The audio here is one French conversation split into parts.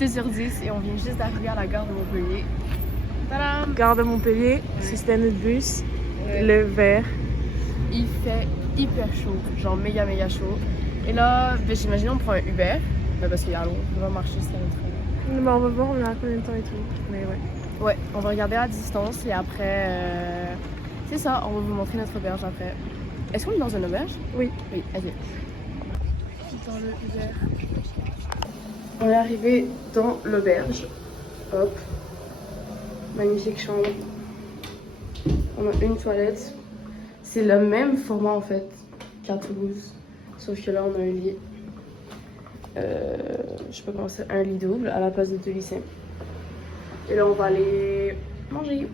2h10 et on vient juste d'arriver à la gare de Montpellier. Tadam! Gare de Montpellier, c'était notre bus, le vert. Il fait hyper chaud, genre méga chaud. Et là, ben, j'imagine on prend un Uber, ben, parce qu'il y a l'eau, on va marcher jusqu'à notre... Bon, on va voir, on a combien de temps et tout. Mais ouais. Ouais, on va regarder à distance et après, c'est ça, on va vous montrer notre auberge après. Est-ce qu'on est dans une auberge? Oui. Oui, ok. Dans le Uber. On est arrivé dans l'auberge. Hop. Magnifique chambre. On a une toilette. C'est le même format en fait qu'à Toulouse. Sauf que là on a un lit. Je sais pas comment c'est, un lit double à la place de 2 lits simples. Et là on va aller manger.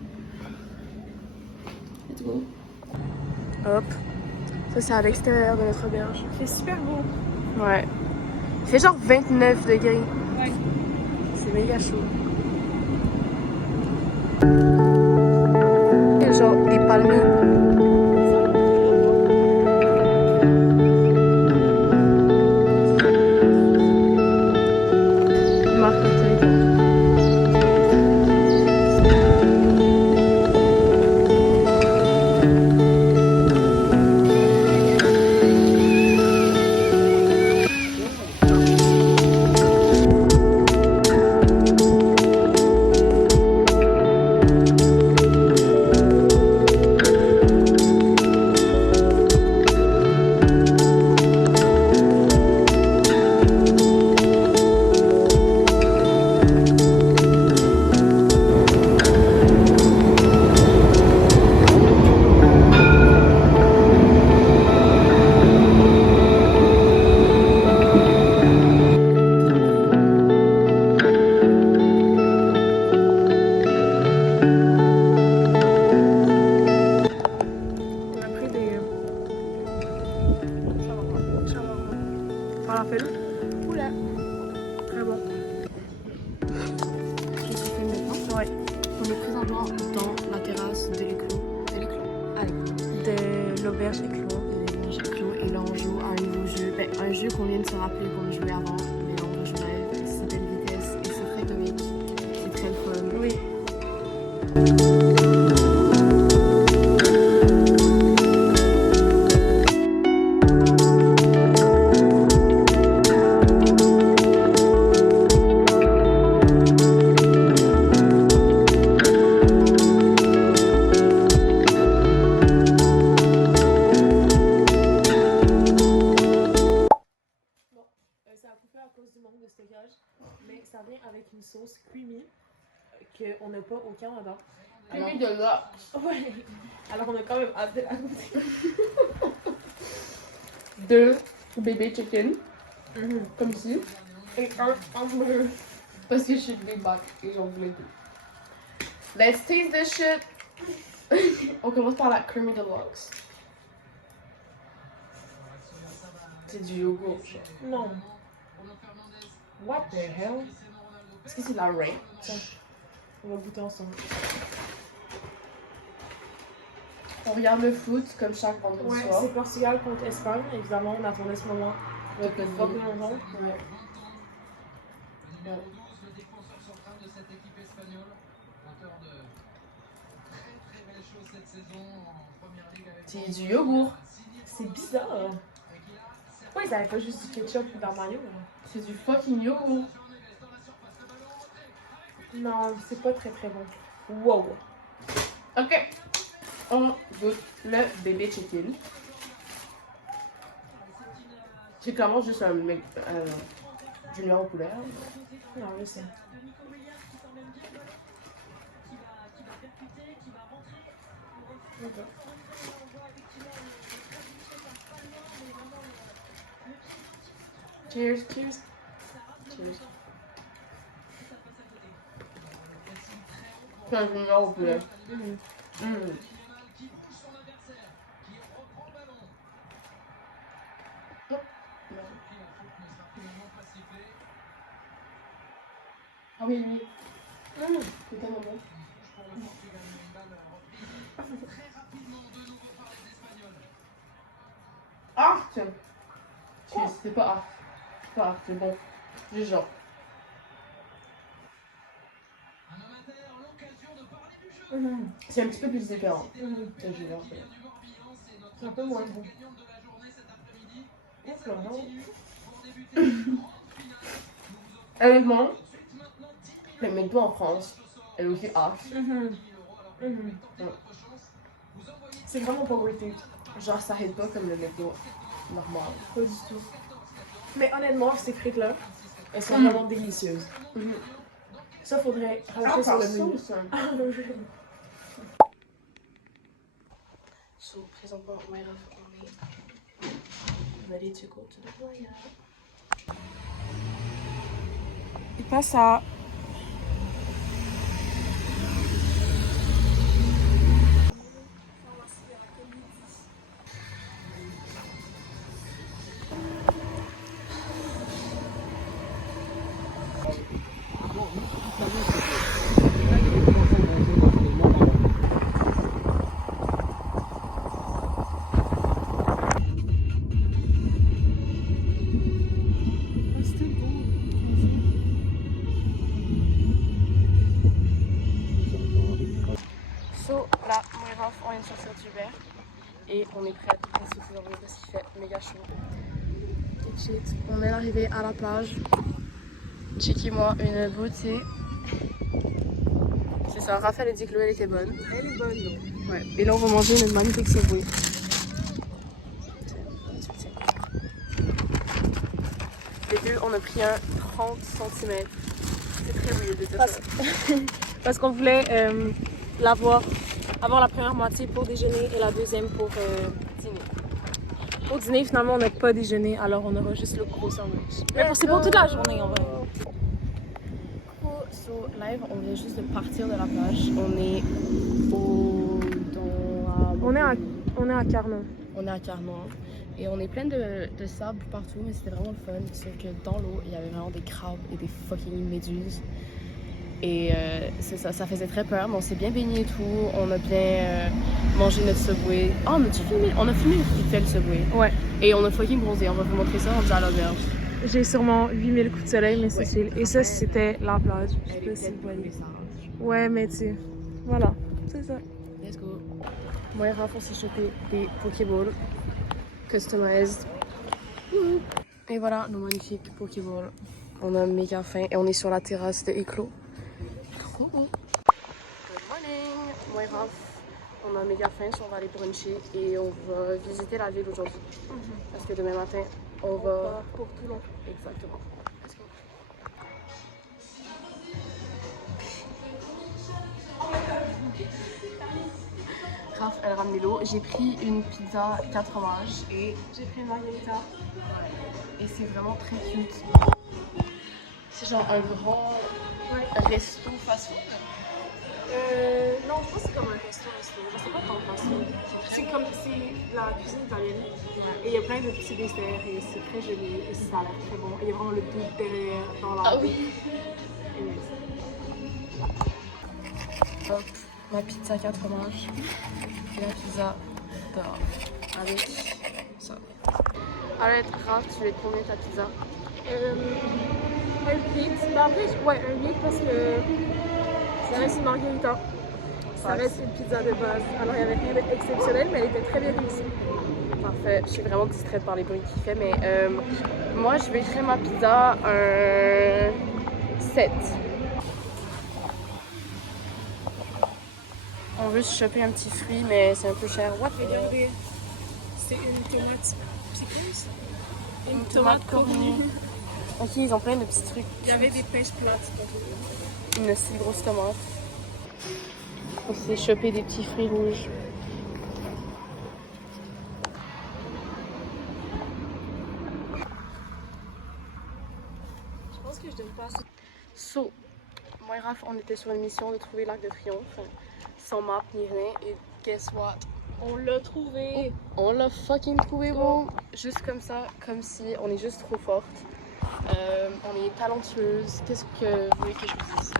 Let's go. Hop. Ça, c'est à l'extérieur de notre auberge. C'est super beau. Ouais. Il fait genre 29 degrés. Ouais. C'est méga chaud. Il y a genre des palmiers. Falafel. Oula. Très bon. Je suis fait maintenant. Ouais. On est présentement dans la terrasse de l'éclos. De l'éclos? Allez. De l'auberge Éclos. De l'auberge Éclos. Et là on joue à un nouveau jeu. Ben, un jeu qu'on vient de se rappeler qu'on jouait avant. Mais là on va jouer live. Ça s'appelle Vitesse. Et c'est très comique. C'est très fun. Oui. Ça a coupé à cause du manque de stockage, mais ça vient avec une sauce creamy qu'on n'a pas au Canada. Creamy de là. Ouais. Alors on a quand même hâte de la goûter. 2 bébés chicken. Comme ici. Et un hamburger. Parce que je suis big back et j'en voulais deux. Let's taste this shit. On commence par la creamy deluxe. C'est du yogourt. Non. What the hell? Est-ce que c'est de la rain? On va goûter ensemble. On regarde le foot comme chaque vendredi Ouais, soir. c'est Portugal contre Espagne. Évidemment, on attendait ce moment depuis pas plus longtemps. Ouais. C'est du yogourt. C'est bizarre. Pourquoi ils avaient pas juste du ketchup dans le maillot? C'est du fucking yogourt. Non, c'est pas très très bon. Wow. Ok. On goûte le bébé chicken. C'est clairement juste un mec junior au poulet. Non, je sais. Ok. Cheers, cheers. Cheers. C'est un junior au poulet. Ah oui, oui. C'est tellement bon. Ah, tiens. C'est pas ah. C'est pas ah, c'est bon. Juste genre. C'est un petit peu plus différent que j'ai leur fait. C'est un peu moins bon. Honnêtement, le McDo en France est aussi hache. C'est vraiment pas worth it. Genre, ça aide pas comme le McDo normal. Pas du tout. Mais honnêtement, ces frites-là, elles sont vraiment délicieuses. Ça, faudrait rajouter sur le menu. So, présentement, on est ready to go to the playa. Il passe à... So, là, moi et Raph, on vient de sortir du verre. Et on est prêt à tout sauter dans l'eau parce qu'il fait méga chaud. Et shit, on est arrivé à la plage. Checkez-moi une beauté. C'est ça, Raphaël a dit que l'eau elle était bonne. Elle est bonne, non? Ouais. Et là, on va manger une magnifique Subway. Les deux, on a pris un 30 cm. C'est très weird de dire ça. Parce qu'on voulait avoir la première moitié pour déjeuner et la deuxième pour dîner. Pour dîner, finalement, on n'a pas déjeuné, alors on aura juste le gros sandwich. Mais c'est pour toute la journée, en vrai. So, live, on vient juste de partir de la plage. On est On est à Carnon. On est à Carnon. Et on est plein de sable partout, mais c'était vraiment le fun. Sauf que dans l'eau, il y avait vraiment des crabes et des fucking méduses. Et c'est ça faisait très peur, mais on s'est bien baigné et tout. On a bien mangé notre Subway. Oh, on a-tu filmé? On a filmé vite fait le Subway. Ouais. Et on a fucking bronzé. On va vous montrer ça, on est à l'auberge. J'ai sûrement 8000 coups de soleil, mais c'est Ouais. chill. Et ça, c'était la plage. Je sais Elle pas est si pleine vous voyez. de messages. Ouais, mais tu sais, voilà, c'est ça. Let's go. Moi et Raph, on s'est chopé des Pokéballs customized. Et voilà nos magnifiques Pokéballs. On a méga faim et on est sur la terrasse de Éclos. Good morning. Moi et Raph, on a méga faim, so on va aller bruncher et on va visiter la ville aujourd'hui. Parce que demain matin, on va pour Toulon. Exactement. Let's go. Raph, elle ramène l'eau. J'ai pris une pizza 4 fromages et J'ai pris une margarita. c'est vraiment très cute. C'est genre un grand resto fast-food. Non, je pense que c'est comme un resto. Je sais pas tant fast-food. C'est la cuisine italienne. Et il y a plein de petits desserts et c'est très joli et ça a l'air très bon. Et il y a vraiment le doute derrière dans la Ah oui. Hop, ma pizza 4 fromages et la pizza dehors avec ça. Arrête, Raph, tu veux combien ta pizza? Un 8. Ben après, un 8 parce que ça reste une margarita. Ça reste une pizza de base. Alors il n'y avait rien d'exceptionnel, mais elle était très bien réussie. Parfait, je suis vraiment distraite par les bruits qu'il fait, mais moi je vais créer ma pizza un 7. On veut se choper un petit fruit, mais c'est un peu cher. What? Regardez, c'est une tomate pickles. Une tomate cornue. Ok, ils ont plein de petits trucs. Il y avait des pêches plates. Une si grosse tomate. On s'est chopé des petits fruits rouges. Je pense que je donne pas assez. So, moi et Raph, on était sur une mission de trouver l'Arc de Triomphe. Sans map ni rien. Et guess what? On l'a trouvé. On l'a fucking trouvé, bon. Juste comme ça, comme si on est juste trop forte. On est talentueuse. Qu'est-ce que vous voulez que je vous dise?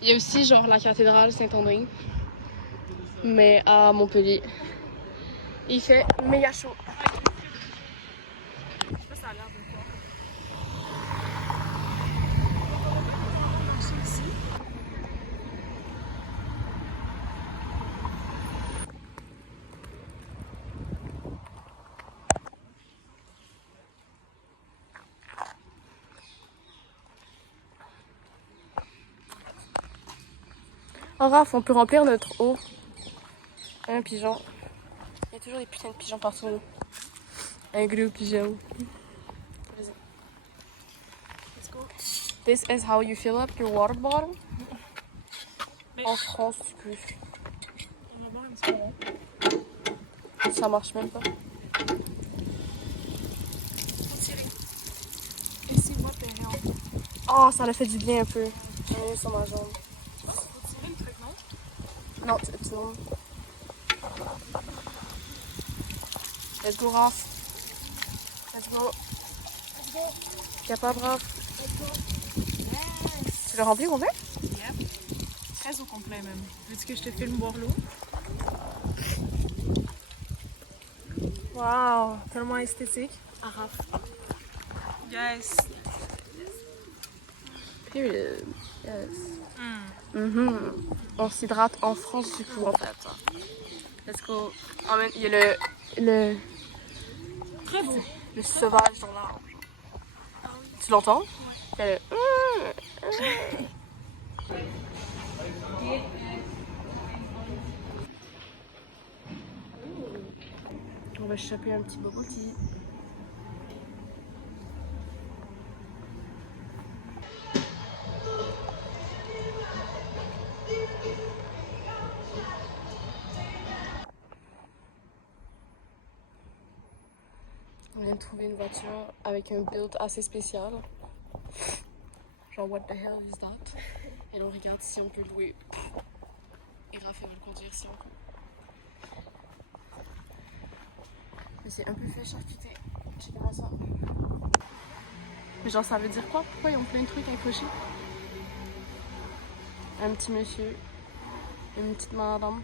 Il y a aussi genre la cathédrale Saint-André. Mais à Montpellier, il fait méga chaud. Je sais pas, ça a l'air de quoi. Oh Raph, on peut remplir notre eau. Un pigeon. Il y a toujours des putains de pigeons partout. Un gros pigeon. Vas-y. Let's go. This is how you fill up your water bottle. En France, tu peux. On va boire un petit peu. Ça marche même pas. Oh, ça l'a fait du bien un peu. J'ai mis sur ma jambe. Faut tirer le truc, non? Non, tu tournes. Let's go, Raph. Let's go. Let's go. Capable, Raph. Let's go. Yes. Tu l'as rempli complet? Yep. Très au complet même. Veux-tu que je te filme boire l'eau? Wow, tellement esthétique. Ah, Raph. Yes. Period. Yes. On s'hydrate en France du coup en fait. Let's go. Ah, mais il y a le Très beau. le sauvage dans l'arbre. Tu l'entends? Ouais. On va choper un petit bubble tea. On vient de trouver une voiture avec un build assez spécial. Genre, what the hell is that? Et là, on regarde si on peut louer. Et Raph va le conduire si on peut. Mais c'est un peu fait charcuter. Je sais pas ça. Mais genre, ça veut dire quoi? Pourquoi ils ont plein de trucs accrochés? Un petit monsieur. Une petite madame.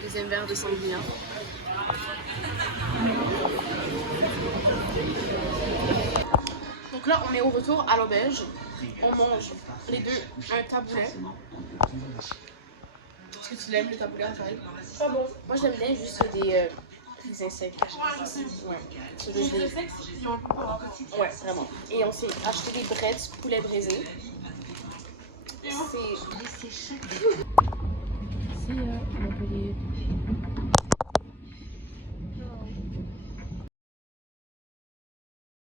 Deuxième verre de sangria. Donc là, on est au retour à l'auberge. On mange les deux un taboulet. Est-ce que tu l'aimes le taboulet, Raphaël? Ah bon? Moi j'aime bien juste des insectes. Ouais. Les insectes, ils ont un peu peur. Ouais, vraiment. Et on s'est acheté des brettes poulet braisé. C'est Montpellier.